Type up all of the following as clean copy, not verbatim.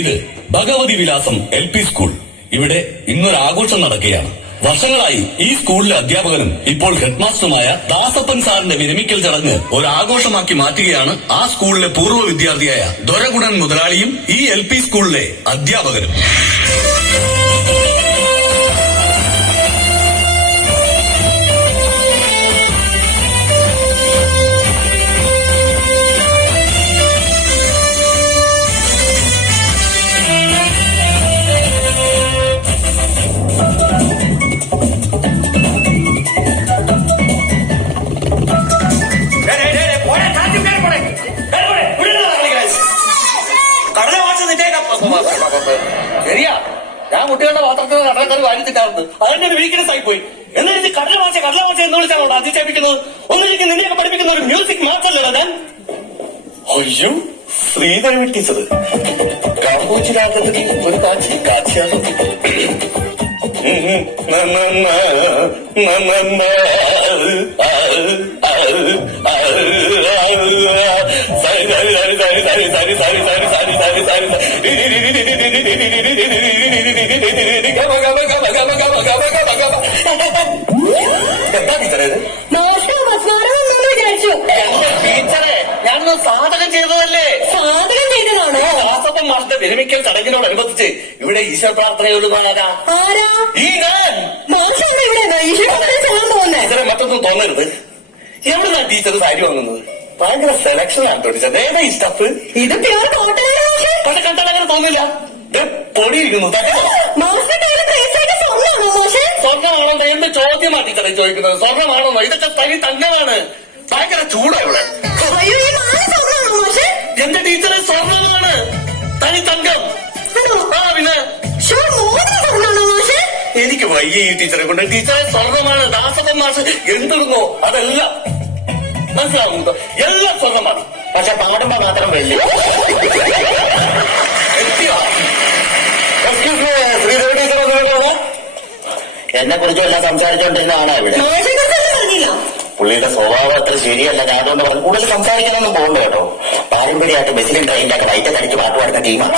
ഇത് ഭഗവതി വിലാസം LP school. ഇവിടെ ഇന്നൊരു ആഘോഷം നടക്കുകയാണ്. വർഷങ്ങളായി ഈ സ്കൂളിലെ അധ്യാപകനും ഇപ്പോൾ ഹെഡ്മാസ്റ്ററുമായ ദാസപ്പൻ സാറിന്റെ വിരമിക്കൽ ചടങ്ങ് ഒരു ആഘോഷമാക്കി മാറ്റുകയാണ് ആ സ്കൂളിലെ പൂർവ്വ വിദ്യാർത്ഥിയായ ദൊരഗുണൻ മുതലാളിയും ഈ LP സ്കൂളിലെ അധ്യാപകരും. ശരിയാ, ഞാൻ കുട്ടികളുടെ പാത്രത്തിൽ കടലക്കറി വാരിത്തിട്ടാറുണ്ട്. അതിന്റെ ഒരു വീക്ക്നെസ് ആയി പോയി. എന്നിട്ട് കടലമാച്ച എന്ന് വിളിച്ചാണോ അധിക്ഷേപിക്കുന്നത്? ഒന്നിലേക്ക് നിന്നെയൊക്കെ പഠിപ്പിക്കുന്ന ഒരു മ്യൂസിക് മാസ്റ്റല്ലേ ഞാൻ? അയ്യോ, ശ്രീദേവി ടീച്ചർ കാമ്പൂച്ചിലാകത്തിൽ ഒരു കാച്ചിയാണ്. ടീച്ചറെ, ഞാനൊന്ന് സാധകം ചെയ്തതല്ലേ? സാധകം ചെയ്തതാണോ? ദാസപ്പൻ മാസ്റ്റർ വിരമിക്കൽ ചടങ്ങിനോടനുബന്ധിച്ച് ഇവിടെ ഈശ്വര പ്രാർത്ഥനയോടുമാരാ ഈ ഞാൻ ടീച്ചറെ മറ്റൊന്നും തോന്നരുത്. എവിടുന്നാ ടീച്ചർ സാരി വാങ്ങുന്നത്? ഭയങ്കര സെലക്ഷൻ ആണ് ടീച്ചർ. ഏതാ ഈ സ്റ്റഫ്? ഇത് പ്യൂർ കോട്ടൺ. പക്ഷെ കണ്ടാൽ അങ്ങനെ തോന്നില്ല. പൊടിയിരിക്കുന്നു. സ്വർണ്ണമാണോ എന്ത് ചോദ്യമാ ടീച്ചറെ ചോദിക്കുന്നത്? സ്വർണ്ണമാണോ? ഇതൊക്കെ തനി തങ്കമാണ്. ഭയങ്കര ചൂടാ ഇവിടെ. എന്റെ ടീച്ചറെ സ്വർണ്ണമാണ്, തനി തങ്കം. പിന്നെ എനിക്ക് വയ്യ ഈ ടീച്ചറെ കൊണ്ട്. ടീച്ചറെ സ്വർണ്ണമാണ്. ദാസപ്പൻ മാഷ് എന്തിടുന്നോ അതെല്ലാം മനസ്സിലാവുന്നുണ്ടോ? എല്ലാം സ്വർണ്ണമാണ്. പക്ഷെ പാടുമ്പോ മാത്രം വെള്ളി. ശ്രീദേവി ടീച്ചർ എന്നെ കുറിച്ച് എല്ലാം സംസാരിച്ചോണ്ടിരുന്ന ആളാ ഇവിടെ. പുള്ളിയുടെ സ്വഭാവം അത്ര ശരിയല്ല. ഞാൻ അതുകൊണ്ട് പറഞ്ഞു കൂടുതൽ സംസാരിക്കാനൊന്നും പോകുന്നു കേട്ടോ. പാരമ്പര്യമായിട്ട് ബസ്സിലും ട്രെയിനിന്റെ ഒക്കെ വൈറ്റത്തടിച്ച് പാട്ട് പാടുന്ന ടീമാണ്.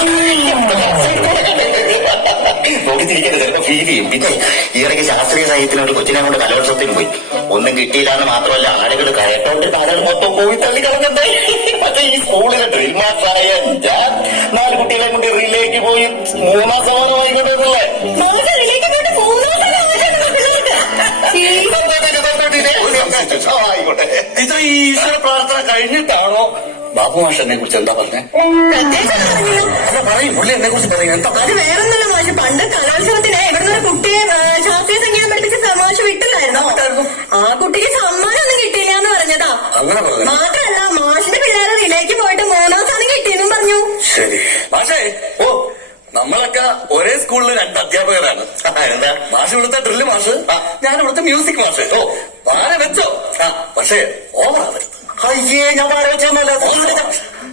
നോക്കിത്തിരിക്കരുത്, ചിലപ്പോ ഫീൽ ചെയ്യും. പിന്നെ ഈയിടയ്ക്ക് ശാസ്ത്രീയ സാഹിത്യത്തിന് ഒരു കൊച്ചിനെ കൊണ്ട് കലോത്സവത്തിന് പോയി. ഒന്നും കിട്ടിയില്ല എന്ന് മാത്രമല്ല, ആളുകൾ കയറ്റോണ്ട് ആളുകൾ മൊത്തം പോയി തള്ളി കളഞ്ഞേ. പക്ഷെ ഈ സ്കൂളിലെ ഡ്രിൽ മാസ്റ്ററായ ഞാൻ 4 കുട്ടികളെ കൊണ്ട് റിലേക്ക് പോയി 3ാം സമാനമായി കൊണ്ടുവന്നല്ലേ. ആയിക്കോട്ടെ ടീച്ചർ, ഈ ഈശ്വര പ്രാർത്ഥന കഴിഞ്ഞിട്ടാണോ ബാബു മാഷ് എന്നെ കുറിച്ച് എന്താ പറഞ്ഞേ? അല്ല പറയും, പുള്ളി എന്നെ കുറിച്ച് പറയും. എന്താ? അത് വേറൊന്നല്ല മാഷ്, പണ്ട് കലോത്സവത്തിന് ഇവിടുന്ന് ഒരു കുട്ടിയെ ശാസ്ത്രീയ സംഗീതം പഠിപ്പിച്ച് മാഷ് വിട്ടില്ലായിരുന്നോ? ആ കുട്ടിക്ക് സമ്മാനം ഒന്നും കിട്ടിയില്ല എന്ന് പറഞ്ഞതാ. അങ്ങനെ പറഞ്ഞു. മാത്രല്ല മാഷിന്റെ പിള്ളേരെ റിലേക്ക് പോയിട്ട് 3ാം സ്ഥാനം കിട്ടിയെന്നും പറഞ്ഞു. ശരി മാഷേ. ഓ, നമ്മളൊക്കെ ഒരേ സ്കൂളിൽ 2 അധ്യാപകരാണ്. എന്താ? മാഷ് ഇവിടുത്തെ ഡ്രില്ല് മാഷ്, ഞാൻ ഇവിടുത്തെ മ്യൂസിക് മാഷ്. ഓ, വാര വെച്ചോ. പക്ഷേ ഓവറാണ്. അയ്യേ, ഞാൻ വാര വെച്ചൊന്നുമല്ല.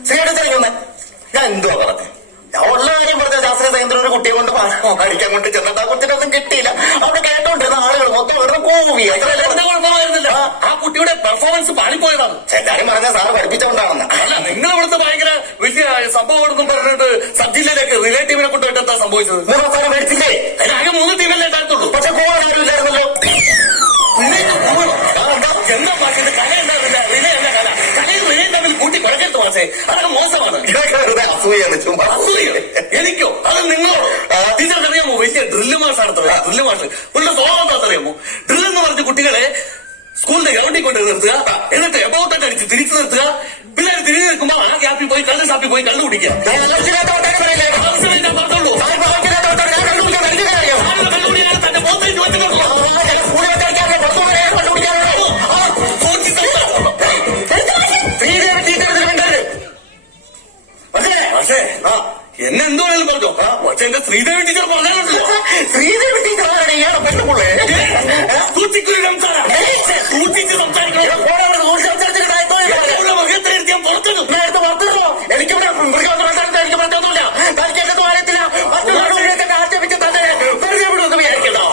ശ്രീയുടെ ഞാൻ എന്തുവാ പറഞ്ഞേ? ഞാൻ ഉള്ള കാര്യം പറഞ്ഞ. ശാസ്ത്രീയ സംഗീതത്തിന് ഒരു കുട്ടിയെ കൊണ്ട് പഠിക്കാൻ കൊണ്ട് ചെന്നിട്ട് ആ കുട്ടിനൊന്നും കിട്ടിയില്ല. അവിടെ കേട്ടോണ്ടിരുന്ന ആളുകൾ മൊത്തം വെറും കൂവി. കുഴപ്പമായിരുന്നില്ല. ആ കുട്ടിയുടെ പെർഫോമൻസ് പാളിപ്പോയതാണ്. എല്ലാരും പറഞ്ഞ സാറ് പഠിപ്പിച്ചോണ്ടാണെന്ന്. അല്ല, നിങ്ങൾ ഇവിടുത്തെ ഭയങ്കര വലിയ സംഭവം എടുക്കും പറഞ്ഞിട്ട് സബ് ജില്ലയിലേക്ക് റിലേറ്റീവിനെ കൊണ്ടുപോയിട്ട് എന്താ സംഭവിച്ചത്? 3ാം സ്ഥാനം മേടിച്ചില്ലേ? അതിനാകെ 3 ടീമല്ലേ ഉണ്ടായിരുന്നുള്ളൂ. പക്ഷെ പോകാനായിരുന്നില്ലായിരുന്നല്ലോ. എന്താ മാഷേ, കല ഉണ്ടാവില്ല. റിലേ അല്ല കല. കലയും റിലേ തമ്മിൽ കൂട്ടി കുഴക്കരുത് മാഷേ. അതൊക്കെ മോശമാണ്. അസൂയാണ്. ചുമ്മാ അസൂയാണ്. എനിക്കോ? അത് നിങ്ങളോ? ടീച്ചർക്ക് അറിയാമോ? വലിയ ഡ്രില്ല് മാഷാണ്. ഡ്രില്ല് മാഷ് പുള്ളിയുടെ സ്വഭാവം അറിയാമോ? ഡ്രിൽ എന്ന് പറഞ്ഞ കുട്ടികളെ സ്കൂളിന്റെ ഗ്രൗണ്ടിൽ കൊണ്ട് നിർത്തുക, എന്നിട്ട് എബൌട്ടൊക്കെ അടിച്ച് തിരിച്ചു നിർത്തുക. പിള്ളേർ തിരിഞ്ഞു നിൽക്കുമ്പോൾ ആ ഗ്യാപ്പിൽ പോയി കള്ള് ഷാപ്പിൽ പോയി കള്ളു കുടിക്കുക. ഞാൻ പറഞ്ഞോളൂ, തന്റെ പോത്തിനെ ചോദിച്ചിട്ടുണ്ടോ? പക്ഷേ എന്നെ എന്തോ പറഞ്ഞോ? പക്ഷെ എന്റെ ശ്രീദേവി ടീച്ചർ പറഞ്ഞാലോ. ശ്രീദേവി ടീച്ചറാണ് ഇയാളെ പെണ്ണുപിള്ളേ. സൂക്ഷിച്ചു സംസാരിക്കണം. മൃഗത്തിനെടുത്ത് ഞാൻ പുറത്തുള്ളൂ. എനിക്കിവിടെ മൃഗം എനിക്ക് പറഞ്ഞൊന്നുമില്ല. തനിക്കൊക്കെ കാര്യത്തില്ല. മറ്റുള്ളവരുടെ ആക്ഷേപിച്ച് തന്നെ വെറുതെ വിടുമെന്ന് വിചാരിക്കണ്ടോ?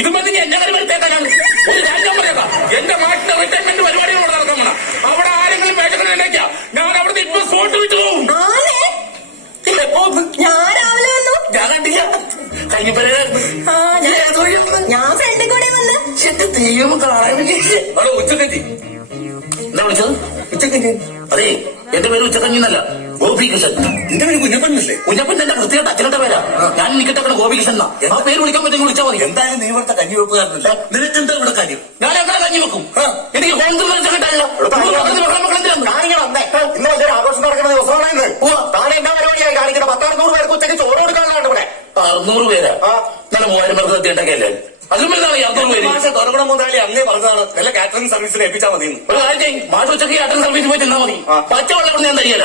ഇതും പറഞ്ഞ് എന്റെ കാര്യം വരുത്തേക്കാനാണ്. ഒരു കാര്യം പറയാം, എന്റെ നാട്ടിലെ റിട്ടയർമെന്റ് പരിപാടികൾ നടക്കാൻ പോണ അവിടെ ആരെങ്കിലും വേഷങ്ങൾ ഉണ്ടാക്കിയാ ഞാൻ അവിടെ ഇപ്പൊ സോട്ട് വിട്ടു പോകും. ഞാൻ രാവിലെ വന്നു. ഞാൻ കണ്ടില്ല, കഴിഞ്ഞപ്പോഴായിരുന്നു. ഞാൻ ഫ്രണ്ടിൽ കൂടെ വന്ന്. എന്റെ ദൈവം കാണാൻ വേണ്ടി. അവിടെ ഉച്ചക്കഞ്ചി എന്താ വിളിച്ചത്? ഉച്ചക്കഞ്ചി. അതെ, എന്റെ പേര് ഉച്ചക്കഞ്ഞി എന്നല്ല, ഗോപികൃഷ്ണൻ. എന്റെ പേര് കുഞ്ഞപ്പനല്ലേ? കുഞ്ഞപ്പൻ എന്റെ കൃത്യമായിട്ട് അച്ഛനത്തെ പേരാ. ഞാൻ നിൽക്കട്ടെ ഗോപികൃഷ്ണൻ എന്നാ. ആ പേര് വിളിക്കാൻ പറ്റുമെങ്കിൽ വിളിച്ചാൽ മതി. എന്തായാലും നീ ഇവിടുത്തെ കഞ്ഞി വെപ്പുകാരനല്ല. നിനക്കെന്താ ഇവിടെ കാര്യം? ഞാൻ എന്താ കഞ്ഞി വെക്കും? എനിക്ക് ഇന്ന് വലിയൊരു ആഘോഷം നടക്കുന്ന ദിവസമാണ് ഇന്ന്. താൻ എന്നാ പരിപാടിയായി കാണിക്കണം? 600 പേർക്ക് ഉച്ചയ്ക്ക് ചോറ് കൊടുക്കാനുള്ളതാണ് ഇവിടെ. 600 പേരാ? നല്ല 3000 പേർക്ക് എത്തിയിട്ടൊക്കെയല്ലേ? അതിലും എന്താണ് 600 പേര്? മാഷെ തുറക്കണം മുതലാളി അന്നേ പറഞ്ഞതാണ് നല്ല കാറ്ററിംഗ് സർവീസിൽ ഏൽപ്പിച്ചാൽ മതി. ഒരു കാര്യം ചെയ്യും, മാഷ് ഉച്ചയ്ക്ക് അട്ടൻ സർവീസ് പോയി തിന്നാ മതി. പച്ചവെള്ളം ഞാൻ തയ്യല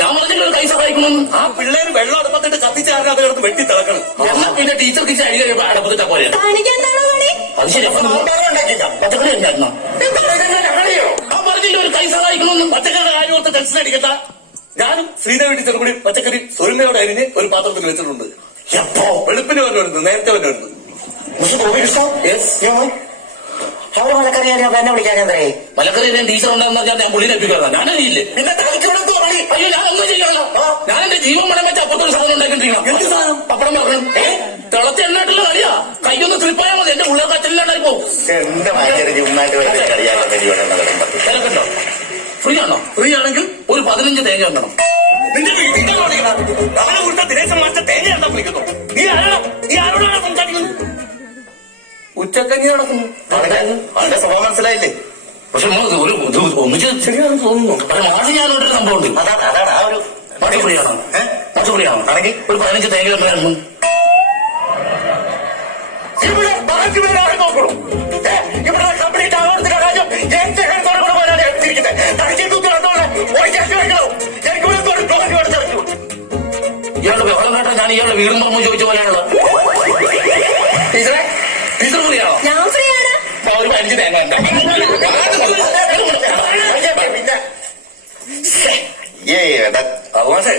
ഞാൻ പറഞ്ഞിട്ട് കൈ സഹായിക്കുന്നു. ആ പിള്ളേര് വെള്ളം അടുപ്പത്തിട്ട് കത്തിച്ചാറിന് അത് കിടന്ന് വെട്ടി തിളക്കണം. എന്നാ പിന്നെ ടീച്ചർക്ക് അരി കഴിയുമ്പോ അടപ്പത്തിട്ടാ പോലെ. കാണിക്കെന്താണോ പണി? അത് ശരി. പച്ചക്കറി ഉണ്ടായിരുന്നോ? ആ പറഞ്ഞില്ല ഒരു കൈ സഹായിക്കുന്നു. പച്ചക്കറി കാര്യം ഓർത്ത് ടെൻഷൻ അടിക്കട്ട. ഞാനും ശ്രീദേവി ടീച്ചറും കൂടി പച്ചക്കറി സ്വരുമയോടെ അരിഞ്ഞ് ഒരു പാത്രത്തിൽ വെച്ചിട്ടുണ്ട്. എപ്പോ? വെളുപ്പിന് വരുന്നു, നേരത്തെ വരുന്നു. അവിടെ മലക്കറി എന്നെ വിളിക്കാൻ എന്തായി? മലക്കറി ടീച്ചർ ഉണ്ടാകുന്ന ഞാൻ പുള്ളിനെ എത്തിക്കാതെ ഞാനറിയില്ലേ. പിന്നെ തനിക്കിവിടെ പണി. അയ്യോ ഞാനൊന്നും ചെയ്യണല്ലോ. ഞാൻ എന്റെ ജീവൻ പണം വെച്ച അപ്പത്തൊരു സാധനം ഉണ്ടാക്കിണ്ടിരിക്കണം. എന്ത് സാധനം? പപ്പടം പറഞ്ഞു തിളച്ച എണ്ണായിട്ടുള്ള കളിയാ. കൈയൊന്ന് സ്ലിപ്പായാൽ മതി, എന്റെ ഉള്ളിൽ കച്ചലില്ലാണ്ടായി പോകും. എന്റെ ഭയങ്കര ചുമ്മായിട്ട് വലിയ തിരക്കുണ്ടോ? ഫ്രീ ആണോ? ഫ്രീ ആണെങ്കിൽ ഒരു 15 തേങ്ങ ഉണ്ടണം. നിന്റെ വീട്ടിൽ അവനെ കൊടുത്ത ദിനേശൻ മാസ്റ്റർ തേങ്ങ എന്താ വിളിക്കുന്നു? നീ ആരോടാണ് സംസാരിക്കുന്നത്? ഉച്ചക്കഞ്ഞി നടക്കുന്നു. അവന്റെ സ്വഭാവം മനസ്സിലായില്ലേ? പക്ഷെ ഒന്നിച്ച് ശരിയാണെന്ന് തോന്നുന്നു. മാസം ഞാനൊരു സംഭവം ഉണ്ട്. അതാണ് ആ ഒരു മാസം ഫ്രീ ആണോ? മാസം ഫ്രീ ആണോ? ആണെങ്കിൽ ഒരു 15 തേങ്ങ ഉണ്ടായിരുന്നു. ഇവിടെ ബാക്കി പേരാണ് നോക്കണം. ഇവിടെ കംപ്ലീറ്റ് ആവർത്തിക്കുന്ന കാര്യം എന്റെ ഹെൽത്തോടെ കൂടെ പോരാണ് എടുത്തിരിക്കുന്നത്. തനിക്ക് തൂക്കി നടന്നോളെ ഒഴിച്ചാക്കി വെക്കണോ? എനിക്ക് ഇവിടെ ഒരു ബ്ലോക്ക് എടുത്തിറക്കും. ഇയാളുടെ വ്യവഹാരം കേട്ടാ ഞാൻ ഇയാളുടെ വീടും പറഞ്ഞു ചോദിച്ച പോലെയാണല്ലോ. ടീച്ചറെ, ടീച്ചർ ഫ്രീ ആണോ? ഞാൻ ഫ്രീ ആണ്. ഒരു 15 തേങ്ങ ഉണ്ട്. പിന്നെ അവകാശേ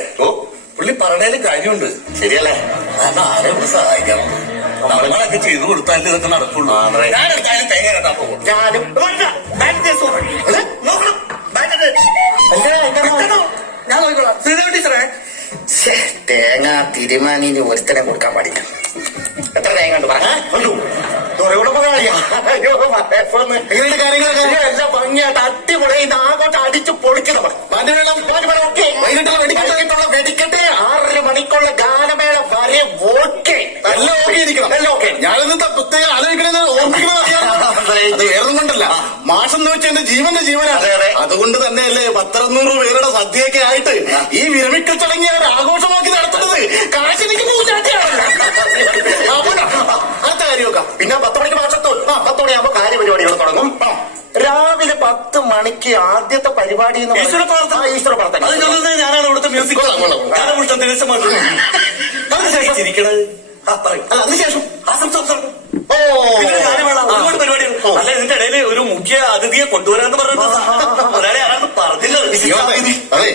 പുള്ളി പറഞ്ഞാലും കാര്യമുണ്ട്. ശരിയല്ലേ? കാരണം ആരെ ഇവിടെ സഹായിക്കണം. നമ്മളൊക്കെ ചെയ്തു കൊടുത്താലും ഇതൊക്കെ നടക്കുള്ളൂ. ഞാൻ എന്തായാലും തേങ്ങ കേട്ടാ പോകും. ഞാനും ഞാൻ നോക്കിക്കോളാം. ശ്രീദേവി ടീച്ചറെ, തേങ്ങ തിരുമാനിന് ഒരുത്തനെ കൊടുക്കാൻ പാടില്ല. എത്ര തേങ്ങ ഉണ്ട് പറയാ? എല്ലാം ഭംഗിയായിട്ട് അടിപൊളി ആകോട്ട് അടിച്ചു പൊളിക്കണം. വെടിക്കെട്ട് 6 മണിക്കുള്ള ഗാനമേള വരെ ഓക്കെ. എല്ലാം ഓക്കെ ഇരിക്കണം. എല്ലാം ഓക്കെ. ഞാനിന്ന് പ്രത്യേകം ആലോചിക്കണമെന്ന് ഓർമ്മിക്കണമെന്ന് വേറൊന്നും കൊണ്ടല്ല. മാഷെന്ന് വെച്ചാൽ എന്റെ ജീവന്റെ ജീവനാണ്. അതെ, അതെ. അതുകൊണ്ട് തന്നെയല്ലേ 100 പേരുടെ സദ്യയൊക്കെ ആയിട്ട് ഈ വിരമിക്കൽ ചടങ്ങ് ഞാൻ ആഘോഷമാക്കി നടത്തുന്നത്. കാശിനിക്ക് പൂജാട്ടിയാണല്ലോ. ആ കാര്യമൊക്കെ പിന്നെ 10 മണിക്ക് മാസത്തോ 10 മണിയാകുമ്പോ കാര്യപരിപാടികൾ തുടങ്ങും. രാവിലെ 10 മണിക്ക് ആദ്യത്തെ പരിപാടി ഈശ്വര പ്രാർത്ഥന. ഈശ്വര പ്രാർത്ഥന. അത് ചൊല്ലുന്നത് ഞാനാണ് ഇവിടുത്തെ മ്യൂസിക്. ഞാനാണ് ഇവിടുത്തെ ദിനേശൻ മാസ്റ്റർ. ചിരിക്കണത് പറയും. അല്ല അതിനുശേഷം സംസാരം ഒരുപാട് പരിപാടികൾ. അല്ല ഇതിന്റെ ഇടയിൽ ഒരു മുഖ്യ അതിഥിയെ കൊണ്ടുവരാന്ന് പറഞ്ഞിട്ട് ഒരാളെ ആരാണ് പറഞ്ഞില്ലത്. അതെ,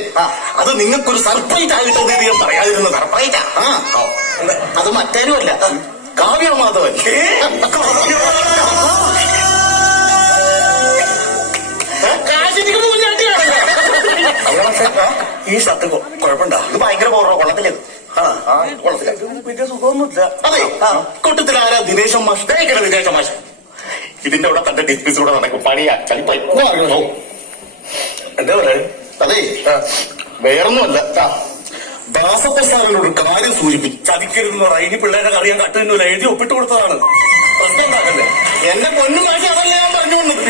അത് നിങ്ങൾക്കൊരു സർപ്രൈസ് ആയിട്ട് അധികം പറയാതിരുന്നത്. സർപ്രൈസാ? അത് മറ്റാരുമല്ല, കാവ്യ മാധവൻ. കാശിനിക്ക് പൂജാട്ടിയാണല്ലോ. ഈ ഷർട്ട് കുഴപ്പമുണ്ടോ? ഇത് ഭയങ്കര പോറോ കൊള്ളത്തില്ലേ? കൊള്ളത്തില്ല. പിന്നെ സുഖമൊന്നുമില്ല. അതെ, കൂട്ടത്തിൽ ആരാ ദിനേശൻ മാഷ്? വിദേശ മാഷ ഇതിന്റെ കൂടെ തന്റെ ഡിസ്മിസ് കൂടെ നടക്കും. പണിയാ ചളിപ്പായി. എന്താ പറയാ? അതെ, വേറൊന്നുമല്ല, ദാസപ്രസാദനോട് ഒരു കാര്യം സൂചിപ്പിച്ചു. ചതിക്കരുതെന്ന് പറയാം. ഇനി പിള്ളേരെ അറിയാൻ കട്ടുന്നില്ല, എഴുതി ഒപ്പിട്ട് കൊടുത്തതാണ്. പ്രശ്നം ഉണ്ടാക്കല്ലേ? എന്നെ പൊന്നു കാശി അതല്ല ഞാൻ പറഞ്ഞുകൊണ്ടത്.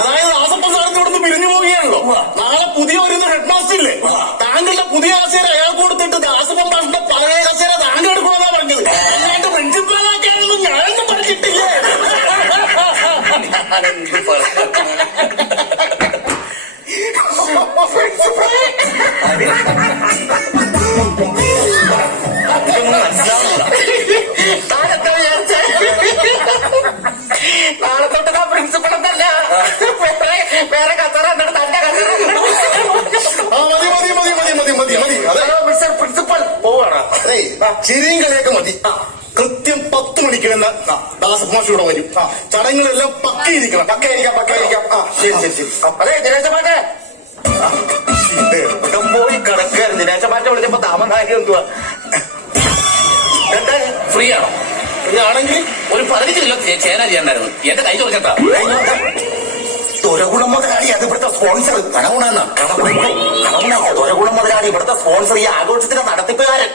അതായത് ദാസപ്രസാദത്ത് ഇവിടുന്ന് പിരിഞ്ഞു പോവുകയാണല്ലോ. നാളെ പുതിയ വരുന്ന ഹെഡ് മാസ്റ്റർ ഇല്ലേ, താങ്കളുടെ പുതിയ കസേര അയാൾക്ക് കൊടുത്തിട്ട് ദാസപ്രസാദിന്റെ പഴയ കസേര താങ്കൾ എടുക്കണമെന്നാ പറഞ്ഞത്. അല്ലാണ്ട് പ്രിൻസിപ്പാളാക്കാനൊന്നും ഞാനൊന്നും പറഞ്ഞിട്ടില്ലേ. താനെന്താ വിചാരിച്ച? നാളെ തൊട്ട് താൻ പ്രിൻസിപ്പൾ എന്നല്ല, വേറെ കസറ എന്നിട്ട് തന്റെ കസറ. മതി. അതെ, മിസ്റ്റർ പ്രിൻസിപ്പൾ പോവാണ്. അതെ, ചിരിയും കളിയൊക്കെ മതി. കൃത്യം 10 മണിക്ക് തന്നെ ദാസപ്പൻ മാഷ് ഇവിടെ വരും. ചടങ്ങുകളെല്ലാം പക്കയിരിക്കണം. പക്കയായിരിക്കാം. ആ ശരി. അതെ ദിനേശമാറ്റെ ഇവിടെ പോയി കിടക്കായിരുന്നു. ദിനേശമാറ്റെ വിളിച്ചപ്പോ താമസാരി എന്തുവാ എന്താ ഫ്രീ ആണോ? ആണെങ്കിൽ ഒരു 15 കിലോ ചേന ചെയ്യണ്ടായിരുന്നു. എന്റെ കൈ തുറക്കട്ടാ. ദുരഗുണം മുതലാളി അത് ഇവിടുത്തെ സ്പോൺസർ. കടഗുണ ദുരഗുണം മുതലാളി ഇവിടുത്തെ സ്പോൺസർ. ഈ ആഘോഷത്തിന്റെ നടത്തിപ്പുകാരൻ.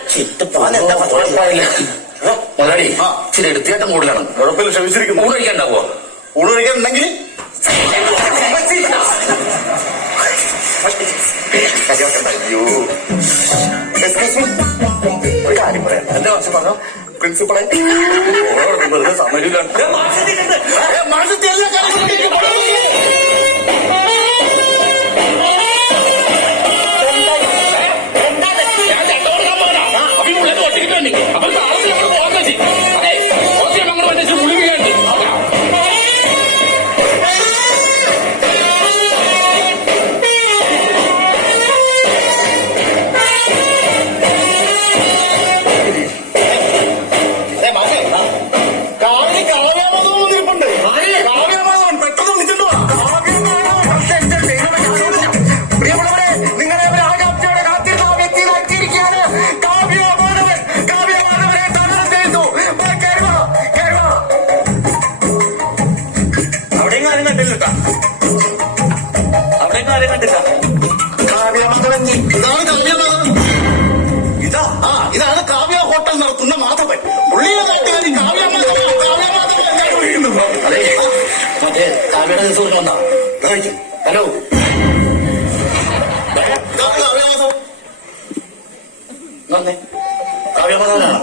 മുതലാളി ഇച്ചിരി എടുത്തിയായിട്ട് കൂടുതലാണ്. കുഴപ്പമില്ല, ക്ഷമിച്ചിരിക്കുന്നു. ഊണ് കഴിക്കാണ്ടാവോ? ഊണ് കഴിക്കാനുണ്ടെങ്കിൽ അയ്യോ എക്സ്ക്യൂസ് മീ, ഒരു കാര്യം പറയാം. എന്താ മാഷ് പറഞ്ഞോ? പ്രിൻസിപ്പളെ വെറുതെ സമരില്ല. മാഷത്തെ എല്ലാ കാര്യങ്ങളും ഞാൻ ചട്ടോടുക്കാൻ പോകാനാ. അപ്പൊ ഈ ഉള്ളത് ഒട്ടിക്കിട്ട് വേണ്ടി അപ്പൊ താമസം നമ്മൾ പോകാൻ വെച്ച് അതെ കുറച്ച് ഞങ്ങൾ വന്നിട്ട് മുളിവിലുണ്ട്. ഇതാണ് കാവ്യ ഹോട്ടൽ നടത്തുന്ന മാധവൻ. പുള്ളിയുടെ നാട്ടുകാരി കാവ്യ മാധവൻ എല്ലാവരും വിളിക്കുന്നു. അതെ മറ്റേ കാവ്യയുടെ ദിവസം വന്നാ. ഹലോ കാവ്യമാധവനാണോ?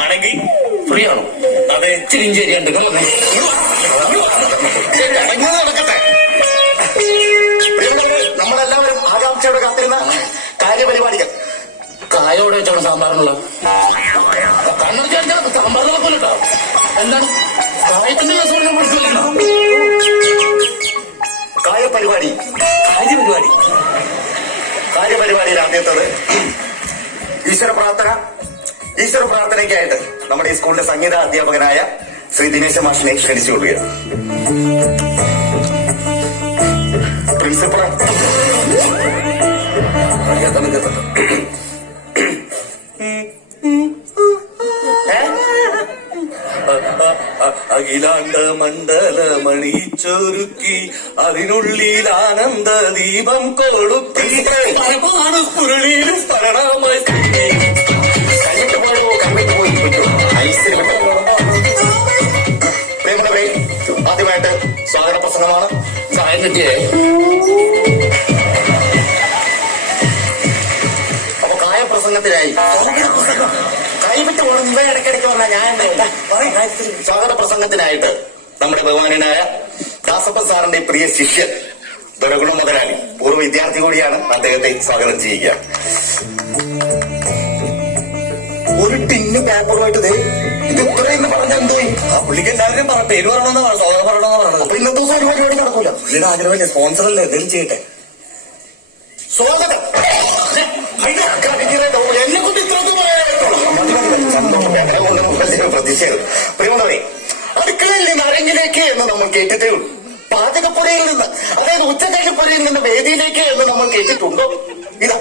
ആണെങ്കിൽ ഫ്രീ ആണോ? അതെ ചിരിഞ്ചേരി ഉണ്ട്. നടക്കട്ടെ. നമ്മളെല്ലാവരും ആകാംക്ഷയോടെ കാത്തിരുന്ന കാര്യപരിപാടികൾ. കായോടെ വെച്ചാണ് സാമ്പാറിനുള്ളത്. കണ്ണടിച്ചാൽ സാമ്പാർ നോക്കല്ലോ. എന്താണ് കായത്തിന്റെ ദിവസം പഠിച്ചു കാര്യപരിപാടി. കാര്യപരിപാടിയിൽ ആദ്യത്തത് ഈശ്വര പ്രാർത്ഥനയ്ക്കായിട്ട് നമ്മുടെ ഈ സ്കൂളിലെ സംഗീത അധ്യാപകനായ ശ്രീ ദിനേശ മാഷിനെ ക്ഷണിച്ചുകൊള്ളുകയാണ്. പ്രിൻസിപ്പൾ അഖിലാണ്ട മണ്ഡലമണിച്ചൊരുക്കി അതിനുള്ളിൽ ആനന്ദ ദീപം കൊളുത്തി സ്ഫുരണിയിലും സ്മരണമായി പ്രിയപ്പെട്ടവരെ, ആദ്യമായിട്ട് സ്വാഗത പ്രസംഗമാണ്. ചായ കിട്ടിയേ. അപ്പൊ കായപ്രസംഗത്തിനായി കൈവിട്ട് പോകണം. ഇവ ഇടയ്ക്കിടയ്ക്ക് വന്നാൽ ഞാൻ സ്വാഗത പ്രസംഗത്തിനായിട്ട് നമ്മുടെ ബഹുമാനായ ദാസപ്പൻ സാറിന്റെ പ്രിയ ശിഷ്യൻ ദുരഗുണ മുതലാളി, പൂർവ്വ വിദ്യാർത്ഥി കൂടിയാണ്, അദ്ദേഹത്തെ സ്വാഗതം ചെയ്യുക. ഒരു ടിന്ന് പേപ്പറുമായിട്ട് ഇത് ഇത്രയെന്ന് പറഞ്ഞെന്ത് ആ പുള്ളിക്ക് എല്ലാവരും പേര് പറയണമെന്നാ സ്വാഗതം പറയണമെന്നാ പറഞ്ഞത്. അപ്പൊ ഇന്നത്തെ ദിവസം ഒരു പരിപാടി നടക്കൂല. പുള്ളിയുടെ ആഗ്രഹമല്ലേ, സ്പോൺസറല്ലേ, എന്തെങ്കിലും ചെയ്യട്ടെ. സ്വാഗതം എന്നെ കൊണ്ട് ഇത്രയൊന്നും പ്രതിഷേധം. പ്രിയമുള്ളവരെ, അടുക്കളയിൽ നിന്ന് അരങ്ങിലേക്ക് എന്ന് നമ്മൾ കേട്ടിട്ടേ ഉള്ളൂ. പാചകപ്പുരയിൽ നിന്ന്, അതായത് ഉച്ചക്കഴിപ്പുരയിൽ നിന്ന് വേദിയിലേക്ക് എന്ന് നമ്മൾ കേട്ടിട്ടുണ്ടോ? ഇതാ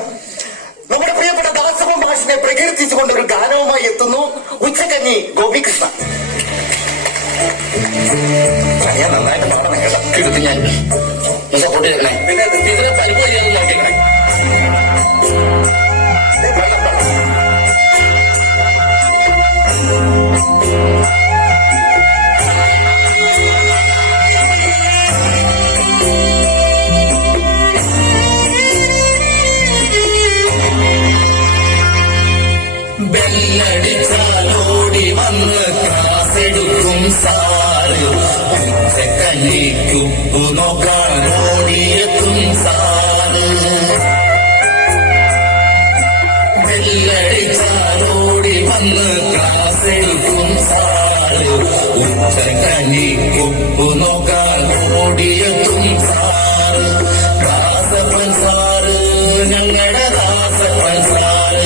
നമ്മുടെ പ്രിയപ്പെട്ട ദാസപ്പൻ മാഷിനെ പ്രകീർത്തിച്ചുകൊണ്ട് ഒരു ഗാനവുമായി എത്തുന്നു ഉച്ചക്കഞ്ഞി ഗോപികൃഷ്ണ. ഞാൻ നന്നായിട്ട് പാടണം കേട്ടോ. എടുത്ത് ഞാൻ സപ്പോർട്ട് ചെയ്യണേ. പിന്നെ ഇതിനെ പരിപ്പ് ചെയ്യാൻ നോക്കിക്കണേ. ബെല്ലടിച്ചാലോടി വന്ന് ക്ലാസെടുക്കും സാറ്, ഉച്ചക്കല്ലിക്കുപ്പു നോക്കാനോടിയെത്തും സാറ്. ബെല്ലടിച്ചാലോടി വന്ന് ക്ലാസെടുക്കും സാറ്, ഉച്ചക്കല്ലിക്കുപ്പു നോക്കാനോടിയെത്തും സാറ്. ദാസപ്പൻ സാറ്, ഞങ്ങളുടെ ദാസപ്പൻ സാറ്.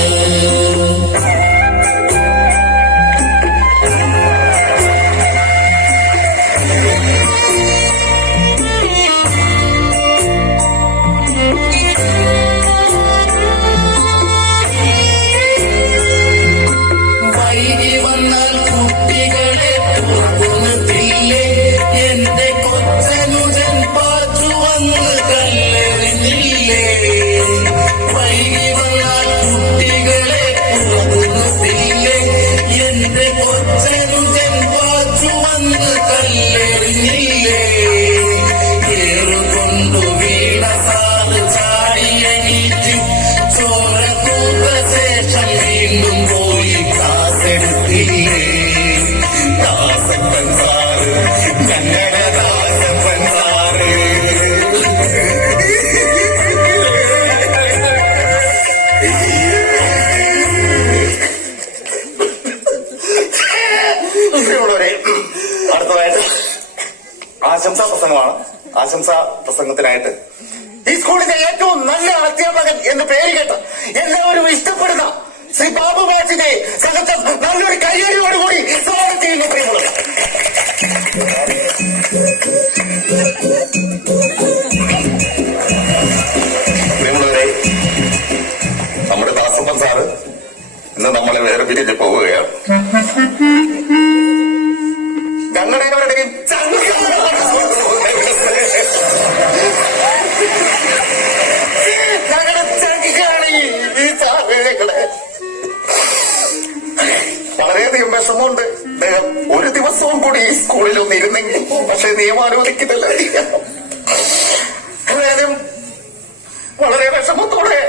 എന്റെ കൊച്ചനുജൻ വാച്ചു വന്ന് കല്ലെറിഞ്ഞില്ലേ ഏറുകൊണ്ടു വീണ സാറ് ചാടിയണീറ്റ് ചോര തൂത്ത ശേഷം വീണ്ടും പോയി ക്ലാസ് എടുത്തില്ലേ ദാസപ്പൻ സാറ് ഞങ്ങളുടെ ദാസപ്പൻ സാറ് പ്രിയമുള്ളവരെ, അടുത്തതായിട്ട് ആശംസാ പ്രസംഗമാണ്. ആശംസാ പ്രസംഗത്തിനായിട്ട് ഈ സ്കൂളിലെ ഏറ്റവും നല്ല അധ്യാപകൻ എന്ന് പേര് കേട്ട് എല്ലാവരും ഇഷ്ടപ്പെടുന്ന ശ്രീ ബാബു ബാച്ചിനെ സംഘം നല്ലൊരു കയ്യടിയോടുകൂടി സ്വാഗതം ചെയ്യുന്നു. പ്രിയമുള്ളവരെ, പ്രിയമുള്ളവരെ, നമ്മുടെ ദാസപ്പൻ സാറ് ഇന്ന് നമ്മളെ വേറെ പിരിഞ്ഞ് പോവുകയാണ്. ഞങ്ങളുടെയും ഞങ്ങളുടെ ചങ്കിക്കാണ് ഈ സാധനങ്ങളെ. വളരെയധികം വിഷമമുണ്ട്. അദ്ദേഹം ഒരു ദിവസവും കൂടി ഈ സ്കൂളിൽ ഒന്ന് ഇരുന്നെങ്കിൽ, പക്ഷെ നിയമം അനുവദിക്കുന്നില്ല. എന്തായാലും വളരെ വിഷമത്തോടെ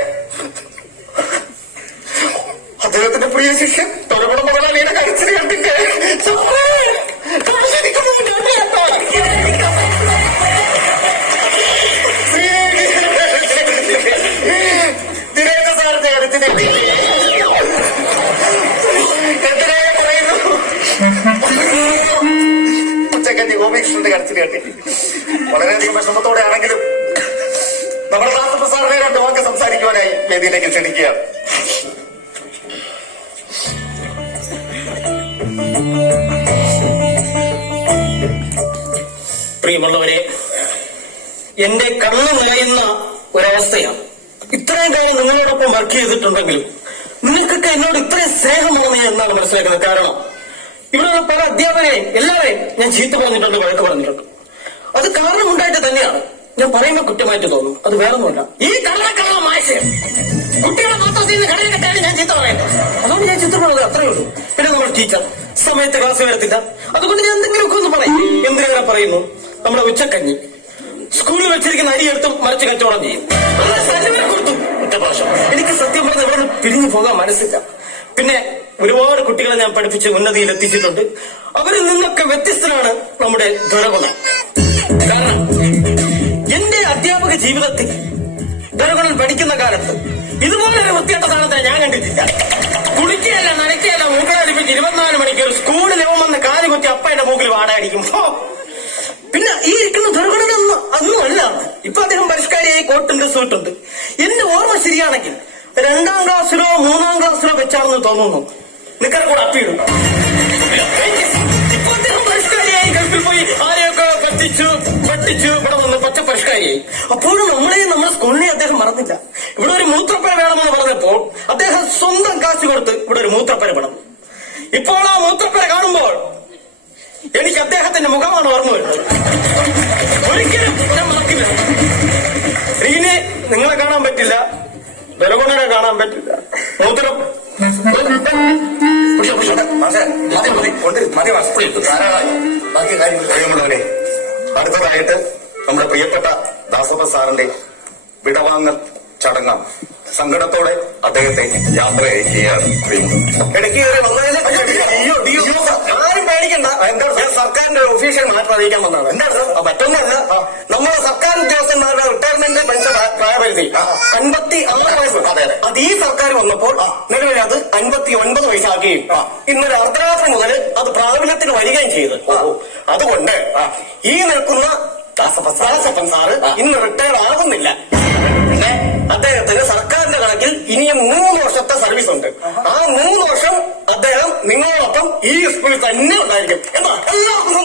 അദ്ദേഹത്തിന്റെ പ്രിയ ശിഷ്യൻ തൊടുപുഴ മുതലാളിയുടെ കരച്ചിൽ കണ്ടിട്ട് ദിനേന്ദ്ര സാറിന്റെ കരച്ചിൽ എന്തിനാ പറയുന്നു? ഉച്ചക്കഞ്ഞി ഗോപികൃഷ്ണന്റെ കരച്ചിൽ കണ്ടി വളരെയധികം വിഷമത്തോടെ ആണെങ്കിലും നമ്മുടെ ദാസപ്പൻ സാറിനെ രണ്ടു വാക്ക് സംസാരിക്കുവാനായി വേദിയിലേക്ക് ക്ഷണിക്കുകയാണ്. പ്രിയമുള്ളവരെ, എന്റെ കണ്ണ് നിറയുന്ന ഒരവസ്ഥയാണ്. ഇത്രയും കാലം നിങ്ങളോടൊപ്പം വർക്ക് ചെയ്തിട്ടുണ്ടെങ്കിലും നിങ്ങൾക്കൊക്കെ എന്നോട് ഇത്രയും സ്നേഹമാണ് എന്നാണ് മനസ്സിലാക്കുന്നത്. കാരണം ഇവിടെയുള്ള പല അധ്യാപകരെയും എല്ലാവരെയും ഞാൻ ചീത്ത പറഞ്ഞിട്ടുണ്ട്, വഴക്ക് പറഞ്ഞിട്ടുണ്ട്. അത് കാരണമുണ്ടായിട്ട് തന്നെയാണ്. ഞാൻ പറയുമ്പോൾ കുറ്റമായിട്ട് തോന്നും, അത് വേറൊന്നുമല്ല. ഈ കള്ളക്കള്ള മാശയം കുട്ടികളെ മാത്രം ചെയ്യുന്ന കടയിലൊക്കെയാണ് ഞാൻ ചീത്ത പറയുന്നത്. അതുകൊണ്ട് ഞാൻ ചീത്ത പറഞ്ഞത് അത്രയേ ഉള്ളൂ. പിന്നെ നമ്മൾ ടീച്ചർ സമയത്ത് ക്ലാസ് വരത്തില്ല, അതുകൊണ്ട് ഞാൻ എന്തെങ്കിലുമൊക്കെ ഒന്ന് പറയും. എന്തിനേറെ പറയുന്നു, നമ്മുടെ ഉച്ചക്കഞ്ഞി സ്കൂളിൽ വെച്ചിരിക്കുന്ന അരി എടുത്തും മറിച്ച് കച്ചവടം ചെയ്യും. കൊടുത്തു ഒറ്റപ്രാവശ്യം. എനിക്ക് സത്യം പറഞ്ഞ് ഇവിടെ നിന്ന് പിരിഞ്ഞു പോകാൻ മനസ്സില്ല. പിന്നെ ഒരുപാട് കുട്ടികളെ ഞാൻ പഠിപ്പിച്ച് ഉന്നതിയിൽ എത്തിച്ചിട്ടുണ്ട്. അവരിൽ നിന്നൊക്കെ വ്യത്യസ്തനാണ് നമ്മുടെ ദുരഗുണൻ. കാരണം എന്റെ അധ്യാപക ജീവിതത്തിൽ ദുരഗുണൻ പഠിക്കുന്ന കാലത്ത് ഇതുപോലൊരു വൃത്തിയായിട്ട സ്ഥാനത്തെ ഞാൻ കണ്ടിട്ടില്ല. കുളിക്കുകയല്ല, നനയ്ക്കുകയല്ല, മൂക്കടടിപ്പിച്ച് 24 മണിക്കൂർ സ്കൂളിൽ വന്ന് കാലുകുത്തി അപ്പയുടെ മൂക്കിൽ വാടാടിക്കും. പിന്നെ ഈ ഇരിക്കുന്ന ദുർഗുണനൊന്നും അന്നും അല്ല. ഇപ്പൊ അദ്ദേഹം പരിഷ്കാരിയായി കോട്ടുണ്ട്, സൂട്ടുണ്ട്. എന്റെ ഓർമ്മ ശരിയാണെങ്കിൽ 2ാം ക്ലാസ്സിലോ 3ാം ക്ലാസ്സിലോ വെച്ചാണെന്ന് തോന്നുന്നു നിക്കറെ കൂടെ അപ്പിയിടും. ഇപ്പൊ അദ്ദേഹം പരിഷ്കാരിയായി ഗൾഫിൽ പോയി ആരെയൊക്കെ പറ്റിച്ചു ഇവിടെ വന്ന് പച്ച പരിഷ്കാരിയായി. അപ്പോഴും നമ്മുടെ സ്കൂളിനെ അദ്ദേഹം മറന്നില്ല. ഇവിടെ ഒരു മൂത്രപ്പര വേണമെന്ന് പറഞ്ഞപ്പോൾ അദ്ദേഹം സ്വന്തം കാശ് കൊടുത്ത് ഇവിടെ ഒരു മൂത്രപ്പര പണം. ഇപ്പോൾ ആ മൂത്രപ്പര കാണുമ്പോൾ എനിക്ക് അദ്ദേഹത്തിന്റെ മുഖമാണ് ഓർമ്മ വരുന്നത്. ഒരിക്കലും ഞാൻ മറക്കില്ല. റീനെ നിങ്ങളെ കാണാൻ പറ്റില്ല, ദുരഗുണനെ കാണാൻ പറ്റില്ല. മൂത്രം കഴിയുമ്പോഴവരെ അടുത്തതായിട്ട് നമ്മുടെ പ്രിയപ്പെട്ട ദാസപ്പൻ സാറിന്റെ വിടവാങ്ങൽ ചടങ്ങാണ്. സങ്കടത്തോടെ അദ്ദേഹത്തെ യാത്ര അയക്കുകയാണ്. ഇടയ്ക്ക് ആരും പേടിക്കണ്ട. ഞാൻ സർക്കാരിന്റെ ഒഫീഷ്യൽ മാറ്റം അറിയിക്കാൻ വന്നതാണ്. മറ്റൊന്നല്ല, നമ്മുടെ സർക്കാർ ഉദ്യോഗസ്ഥന്മാരുടെ റിട്ടയർമെന്റ് പെൻഷൻ പ്രായപരിധി 56 വയസ്സ്. അത് ഈ സർക്കാർ വന്നപ്പോൾ നിലവിൽ അത് 59 വയസ്സാക്കുകയും ഇന്നൊരു അർദ്ധരാത്രി മുതൽ അത് പ്രാബല്യത്തിന് വരികയും ചെയ്തു. അതുകൊണ്ട് ഈ നിൽക്കുന്ന ദാസപ്പൻ സാറ് ഇന്ന് റിട്ടയർ ആകുന്നില്ല. പിന്നെ അദ്ദേഹത്തിന് സർക്കാരിന്റെ കണക്കിൽ ഇനിയും 3 വർഷത്തെ സർവീസ് ഉണ്ട്. ആ 3 വർഷം അദ്ദേഹം നിങ്ങളോടൊപ്പം ഈ സ്കൂളിൽ തന്നെ ഉണ്ടായിരിക്കും. എന്താ എല്ലാവർക്കും